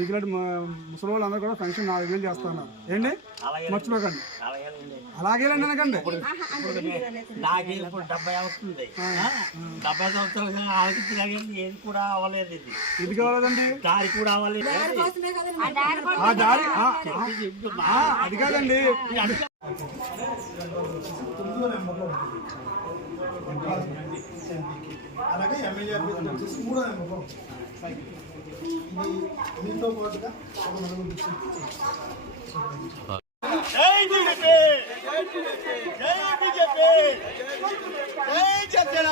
మీకులాంటి ముసలి వాళ్ళు అందరూ కూడా పెన్షన్ 4000 చేస్తున్నారు ఏంటి, మర్చిపోకండి. అలాగేనండి అనకండి. నాకు ఇప్పుడు 70 అవుతుంది, 70 సంవత్సరాలుగా ఆలోచించలేదు, ఏది కూడా అవ్వలేదు. ఇది కావాలండి, దారి కూడా అవ్వలేదు. అది కాదండి. అలాగే ఎమ్మెల్యే అభ్యర్థి వచ్చేసి 3వ నెంబర్ ఇది మీతో పాటుగా ఒక నలుగురు జై బీజేపీ, జై బీజేపీ, జై జనసేన,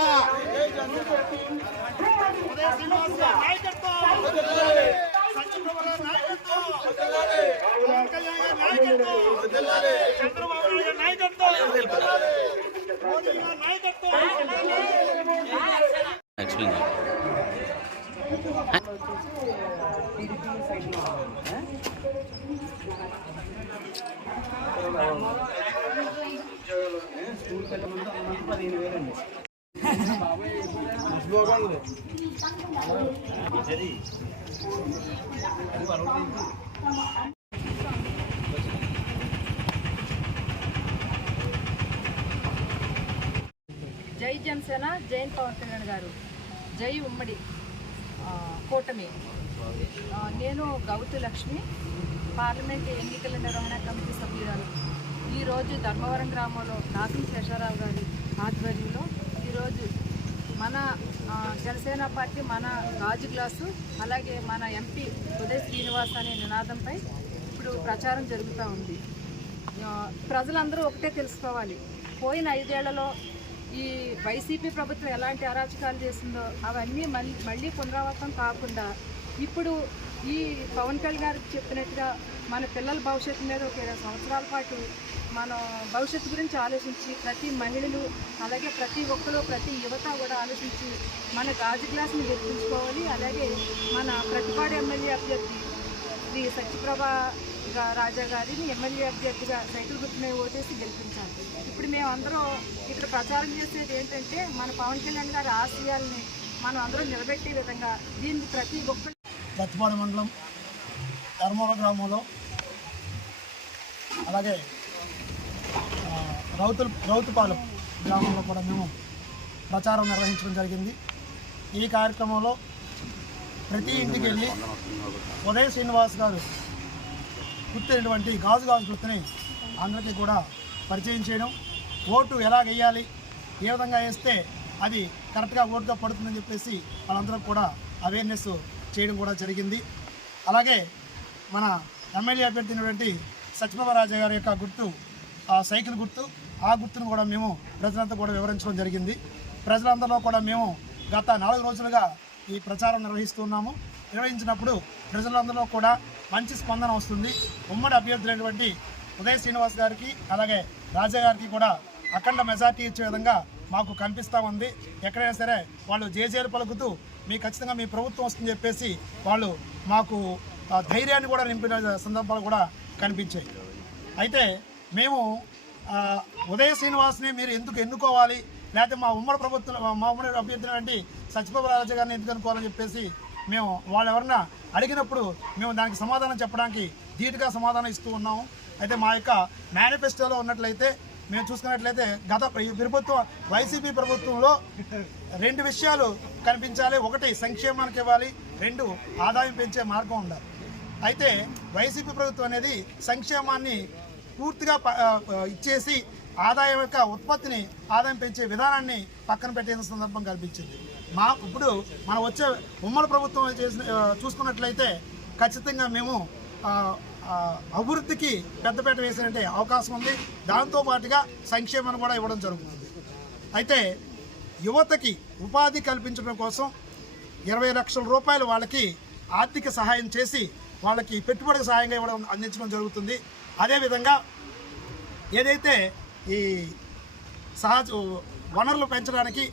ఉదయ శ్రీనివాస్ నాయకత్వం, సత్యప్రభ నాయకత్వం, పవన్ కళ్యాణ్ గారి నాయకత్వం, చంద్రబాబు నాయుడు గారి నాయకత్వం, మోదీ గారి నాయకత్వం. జై జనసేన, జై పవన్ కళ్యాణ్ గారు, జై ఉమ్మడి కూటమి. నేను గౌతు లక్ష్మి, పార్లమెంట్ ఎన్నికల నిర్వహణ కమిటీ సభ్యురాలు. ఈరోజు ధర్మవరం గ్రామంలో నాగం శేషారావు గారి ఆధ్వర్యంలో ఈరోజు మన జనసేన పార్టీ మన గాజు గ్లాసు అలాగే మన ఎంపీ ఉదయ శ్రీనివాస్ అనే నినాదంపై ఇప్పుడు ప్రచారం జరుగుతూ ఉంది. ప్రజలందరూ ఒకటే తెలుసుకోవాలి, పోయిన 5 ఏళ్లలో ఈ వైసీపీ ప్రభుత్వం ఎలాంటి అరాచకాలు చేసిందో అవన్నీ మళ్ళీ పునరావృతం కాకుండా ఇప్పుడు ఈ పవన్ కళ్యాణ్ గారికి చెప్పినట్టుగా మన పిల్లల భవిష్యత్తు మీద ఒక 20 సంవత్సరాల పాటు మనం భవిష్యత్తు గురించి ఆలోచించి ప్రతి మహిళలు అలాగే ప్రతి ఒక్కరు ప్రతి యువత కూడా ఆలోచించి మన గాజు గ్లాసుని గెలిపించుకోవాలి. అలాగే మన ప్రతిపాడు ఎమ్మెల్యే అభ్యర్థి శ్రీ సత్యప్రభ రాజా గారిని ఎమ్మెల్యే అభ్యర్థిగా సైకిల్ గుర్తునే ఓటేసి గెలిపించాలి. ఇప్పుడు మేము అందరం ఇక్కడ ప్రచారం చేసేది ఏంటంటే మన పవన్ కళ్యాణ్ గారి ఆశయాల్ని మనం అందరం నిలబెట్టే విధంగా దీన్ని ప్రతి ఒక్కరు. ప్రతిపాడు మండలం ధర్మవరం గ్రామంలో అలాగే రౌతుపాలెం గ్రామంలో కూడా మేము ప్రచారం నిర్వహించడం జరిగింది. ఈ కార్యక్రమంలో ప్రతి ఇంటికి వెళ్ళి ఉదయ శ్రీనివాస్ గారు గుర్తైనటువంటి గాజు గుర్తుని అందరికీ కూడా పరిచయం చేయడం, ఓటు ఎలా వేయాలి, ఏ విధంగా వేస్తే అది కరెక్ట్గా ఓటుగా పడుతుందని చెప్పేసి వాళ్ళందరూ కూడా అవేర్నెస్ చేయడం కూడా జరిగింది. అలాగే మన ఎమ్మెల్యే అభ్యర్థి అయినటువంటి సత్యప్రభ రాజా గారి యొక్క గుర్తు సైకిల్ గుర్తు, ఆ గుర్తును కూడా మేము ప్రజలంతా కూడా వివరించడం జరిగింది. ప్రజలందరిలో కూడా మేము గత 4 రోజులుగా ఈ ప్రచారం నిర్వహిస్తున్నాము. నిర్వహించినప్పుడు ప్రజలందరిలో కూడా మంచి స్పందన వస్తుంది. ఉమ్మడి అభ్యర్థులైనటువంటి ఉదయ శ్రీనివాస్ గారికి అలాగే రాజా గారికి కూడా అఖండ మెజార్టీ ఇచ్చే విధంగా మాకు కనిపిస్తూ ఉంది. ఎక్కడైనా సరే వాళ్ళు జేజేలు పలుకుతూ ఖచ్చితంగా మీ ప్రభుత్వం వస్తుందని చెప్పేసి వాళ్ళు మాకు ధైర్యాన్ని కూడా నింపిన సందర్భాలు కూడా కనిపించాయి. అయితే మేము ఉదయ శ్రీనివాస్ని మీరు ఎందుకు ఎన్నుకోవాలి, లేకపోతే మా ఉమ్మడి అభ్యర్థి సత్యప్రభ రాజా గారిని ఎందుకు అనుకోవాలని చెప్పేసి మేము వాళ్ళు ఎవరన్నా అడిగినప్పుడు మేము దానికి సమాధానం చెప్పడానికి ధీటుగా సమాధానం ఇస్తూ ఉన్నాము. అయితే మా యొక్క మేనిఫెస్టోలో ఉన్నట్లయితే మేము చూసుకున్నట్లయితే గత ప్రభుత్వం వైసీపీ ప్రభుత్వంలో 2 విషయాలు కనిపించాలి. 1 సంక్షేమానికి ఇవ్వాలి, 2 ఆదాయం పెంచే మార్గం ఉండాలి. అయితే వైసీపీ ప్రభుత్వం అనేది సంక్షేమాన్ని పూర్తిగా ఇచ్చేసి ఆదాయం యొక్క ఉత్పత్తిని ఆదాయం పెంచే విధానాన్ని పక్కన పెట్టిన సందర్భం కనిపించింది. ఇప్పుడు మనం వచ్చే ఉమ్మడి ప్రభుత్వం చూసుకున్నట్లయితే ఖచ్చితంగా మేము అభివృద్ధికి పెద్దపీట వేసినట్టే అవకాశం ఉంది. దాంతోపాటుగా సంక్షేమాన్ని కూడా ఇవ్వడం జరుగుతుంది. అయితే యువతకి ఉపాధి కల్పించడం కోసం 20 లక్షల రూపాయలు వాళ్ళకి ఆర్థిక సహాయం చేసి వాళ్ళకి పెట్టుబడికి సహాయంగా అందించడం జరుగుతుంది. అదేవిధంగా ఏదైతే ఈ సహజ వనరులు పెంచడానికి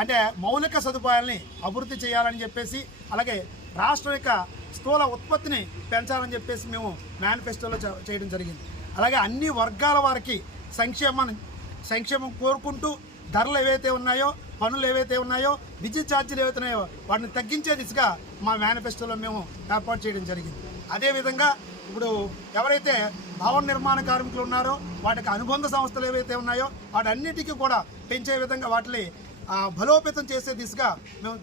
అంటే మౌలిక సదుపాయాలని అభివృద్ధి చేయాలని చెప్పేసి అలాగే రాష్ట్రం యొక్క స్థూల ఉత్పత్తిని పెంచాలని చెప్పేసి మేము మేనిఫెస్టోలో చేయడం జరిగింది. అలాగే అన్ని వర్గాల వారికి సంక్షేమం కోరుకుంటూ ధరలు ఏవైతే ఉన్నాయో, పనులు ఏవైతే ఉన్నాయో, విద్యుత్ ఛార్జీలు ఏవైతే ఉన్నాయో వాటిని తగ్గించే దిశగా మా మేనిఫెస్టోలో మేము ఏర్పాటు చేయడం జరిగింది. అదేవిధంగా ఇప్పుడు ఎవరైతే భవన నిర్మాణ కార్మికులు ఉన్నారో వాటికి అనుబంధ సంస్థలు ఏవైతే ఉన్నాయో వాటన్నిటికీ కూడా పెంచే విధంగా వాటిని బలోపేతం చేసే దిశగా మేము